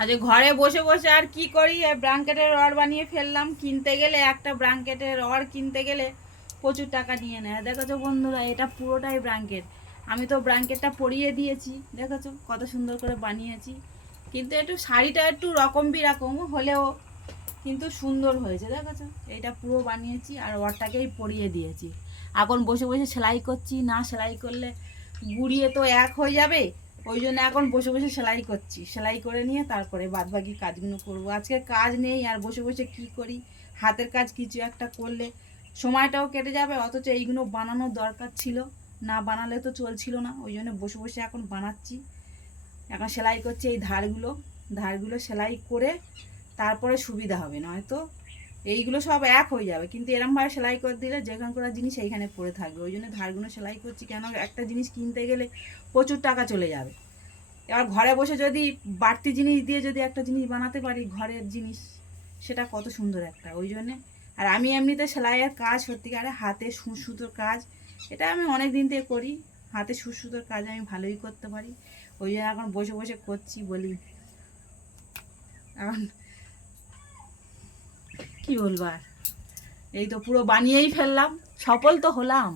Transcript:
আজ ঘরে বসে বসে আর কি করি, ব্ল্যাঙ্কেটের রড বানিয়ে ফেললাম। কিনতে গেলে একটা ব্ল্যাঙ্কেটের রড কিনতে গেলে প্রচুর টাকা নিয়ে নেয়। দেখেছো বন্ধুরা, এটা পুরোটাই ব্ল্যাঙ্কেট। আমি তো ব্ল্যাঙ্কেটটা পরিয়ে দিয়েছি, দেখেছো কত সুন্দর করে বানিয়েছি। কিন্তু একটু শাড়িটা একটু রকম বিরকম হলেও কিন্তু সুন্দর হয়েছে, দেখেছো। এইটা পুরো বানিয়েছি আর রডটাকেই পরিয়ে দিয়েছি। এখন বসে বসে সেলাই করছি, না সেলাই করলে গুড়িয়ে তো এক হয়ে যাবে। ওই জন্য এখন বসে বসে সেলাই করছি। সেলাই করে নিয়ে তারপরে বাদবাকি কাজগুলো করবো। আজকে কাজ নেই আর বসে বসে কি করি, হাতের কাজ কিছু একটা করলে সময়টাও কেটে যাবে। অথচ এইগুলো বানানোর দরকার ছিল, না বানালে তো চলছিল না। ওই জন্য বসে বসে এখন বানাচ্ছি। এখন সেলাই করছি এই ধারগুলো সেলাই করে তারপরে সুবিধা হবে, নয়তো এইগুলো সব এক হয়ে যাবে। কিন্তু এরমভাবে সেলাই করে দিলে যেখান করা জিনিস এইখানে পড়ে থাকবে। ওই জন্য ধারগুলো সেলাই করছি, কেন একটা জিনিস কিনতে গেলে প্রচুর টাকা চলে যাবে। এবার ঘরে বসে যদি বাড়তি জিনিস দিয়ে যদি একটা জিনিস বানাতে পারি, ঘরের জিনিস, সেটা কত সুন্দর একটা। ওই জন্যে আর আমি এমনিতে সেলাইয়ের কাজ সত্যিকারে হাতে সুতোর কাজ, এটা আমি অনেক দিন থেকে করি। হাতে সুতোর কাজ আমি ভালোই করতে পারি। ওই জন্য এখন বসে বসে করছি বলি। এখন কি বলবো আর, এই তো পুরো বানিয়েই ফেললাম, সফল তো হলাম।